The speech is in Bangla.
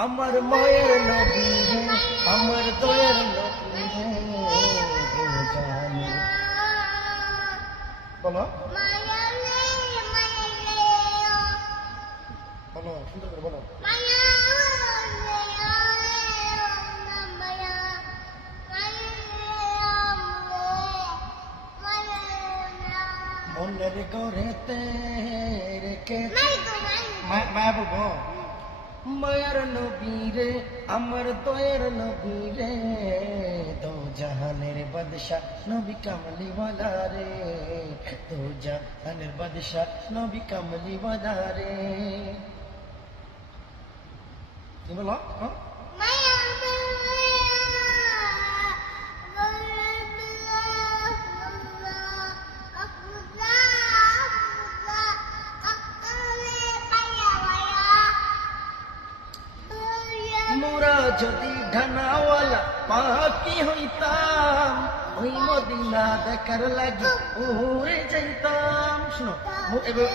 আমার মায়ের নবী হে আমার দয়ার নবী হে জানে বলো বলো সুন্দর করে বলো মনের গড়েতে রেখে মায়া বলবো মায়ার নবী রে আমার দয়ার নবী রে দো জাহানের বাদশাহ নবী কামলিওয়ালা রে দো জাহানের বাদশাহ নবী কামলিওয়ালা রে কি বলো মোরা যদি ঢানাওয়ালা পাখি হইতাম ওই মদিনা দেখার লাগি উড়ে যাইতাম শুনো এবার